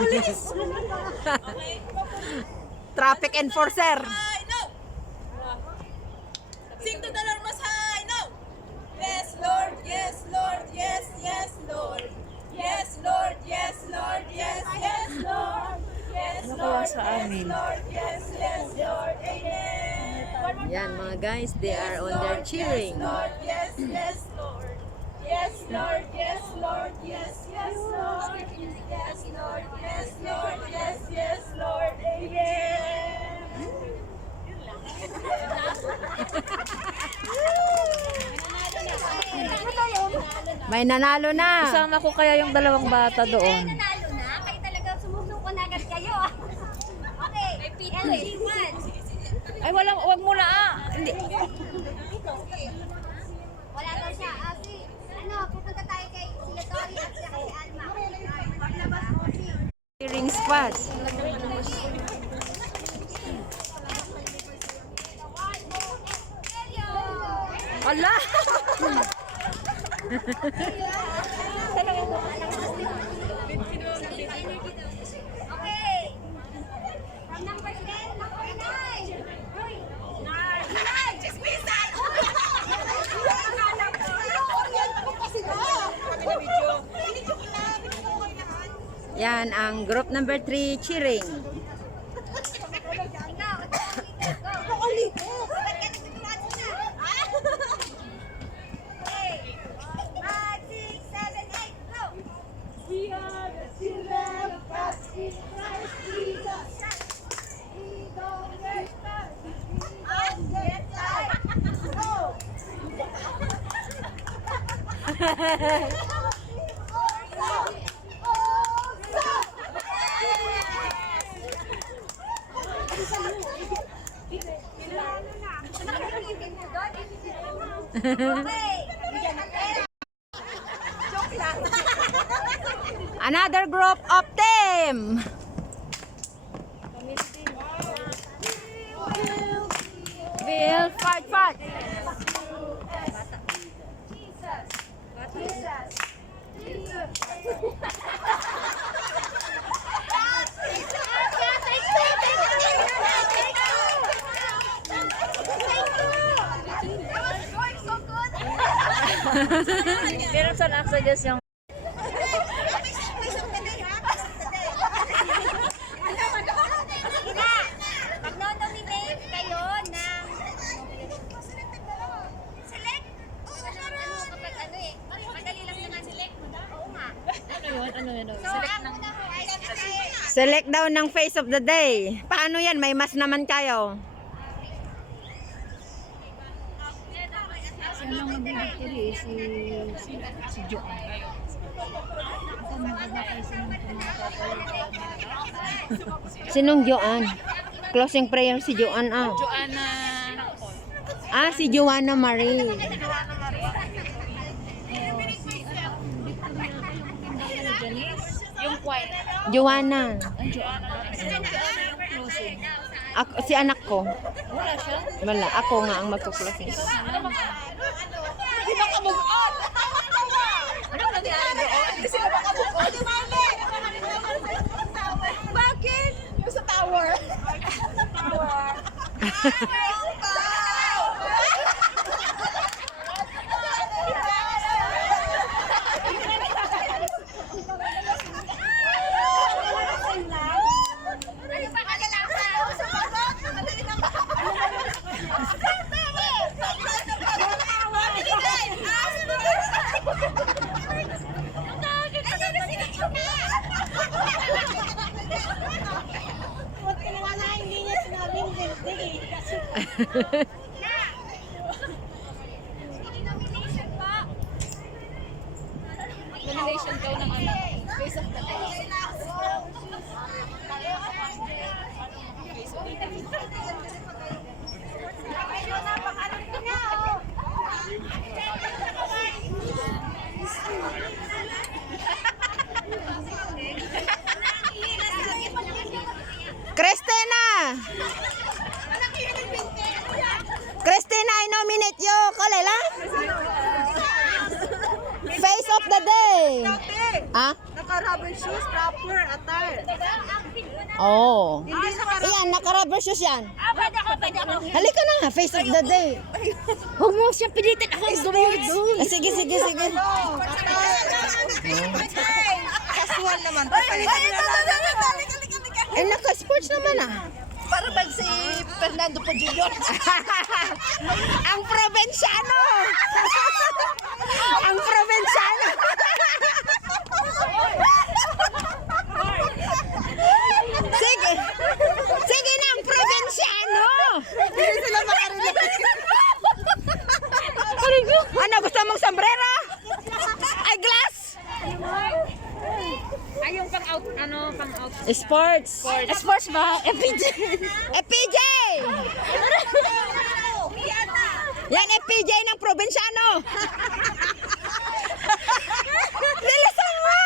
Police! Traffic enforcer. High, no! Sing to the Lord Most High, no! Yes, Lord, yes, Lord, yes, yes, Lord. Yes, Lord, yes, Lord, yes, yes, Lord. Yes, Lord, yes, Lord, yes, yes, Lord. Amen. Yan mga guys, they are on their cheering. Lord, yes, yes, Lord. Yes, Lord, yes, Lord, yes, yes, Lord. Yes, Lord, yes, Lord, yes, yes, Lord. Amen. May nanalo na. Isama ko kaya yung dalawang bata doon. Nanalo na, kayo talaga sumusuko na agad kayo. Okay, LG1. Ay, wag mo na Hindi. Wala daw siya. Pupunta tayo kay Sila Tori at siya kay Alma. Paglabas mo si... Cheering squad. Ala! Okay. From number 10, number 9. Nine! Chismisan! Yan ang group number 3 cheering. We are the children of God in Christ Jesus. We don't get tired. We don't get tired. No. Another group of team. Will fight. Meron sa suggest yung Mag-nominate kayo ng select. Kapag madali lang naman select. Oo nga. ano yun? So, ang una ko ay Select daw ng face of the day. Paano yan? May mas naman kayo. Sino ang magbibigay si Jo. Sinong Joan? Closing prayer si Joan ah. Joanna. Si Joanna Marie. Yung choir. Joanna. Yung closing. Ako, si anak ko. Wala siya? Wala. Ako nga ang magpo-closing. Hindi makamove-on. Ano nangyari doon? Hindi sila makamove-on. Bakit? Yung sa tower. Nomination daw ng ano? Face of the day. Christina! super attire. Oh. Hindi naman. Ayan, naka-rubber shoes yan. Pwede ako. Halika na, face of the day. Huwag mo siya pilitin akong gumawin doon. Sige, sige, sige. Casual naman. Eh, naka-sports naman ah. Para bang si Fernando po Jr. Ang probensyano! Ang probensyano! Sige! Sige na, ang probensyano! Hindi sila makarinig. Ano, gusto mong sombrero? Ay, glass! Ay, yung pang-out, pang-out. Sports! Sports ba? FPJ. FPJ! Yan, FPJ ng probensyano! Lilisan mo!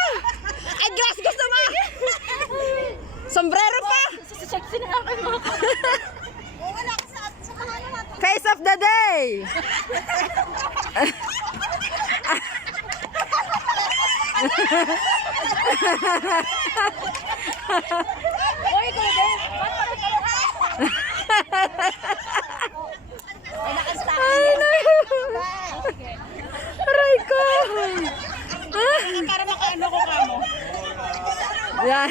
Ay, glass gusto mo! Sombrero pa! Sexy na ako mo. Face of the day! Oy, ikaw din. Aray ko! Para makaano ko kamo. Yan.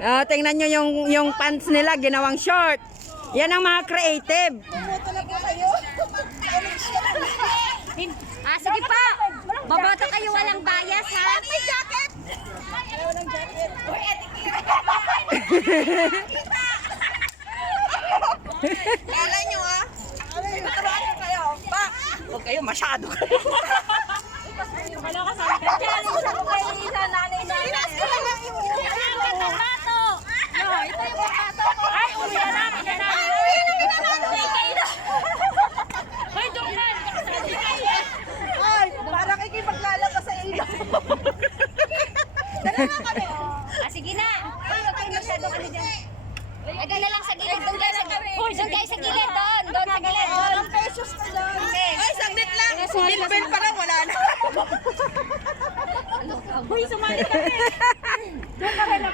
Oh, tingnan nyo yung pants nila, ginawang short. Yan ang mga creative. Sige pa. Baboto kayo walang bias, ha? May jacket. Kala nyo ah. Maturuan ko kayo. Pa. Huwag kayo masyado. Ano ka sabi? Challenge ako kay Lisa, nanay na. Pinas ko lang ang iwan. No, ito yung bato ko. Ay, uwi na. Hoy, doon na. Ay, parang ikipaglalabas sa ilaw. Dalawa kami. Sige na. Huwag kayo masyadong ano dyan. Ay, na lang sa gilid. Doon kayo sa gilid. Doon kayo sa gilid. Doon sa gilid. Ang pesos na doon. Ay, saglit lang. Bilbil pa lang, wala na. Uy, sumali kami. Doon kami na.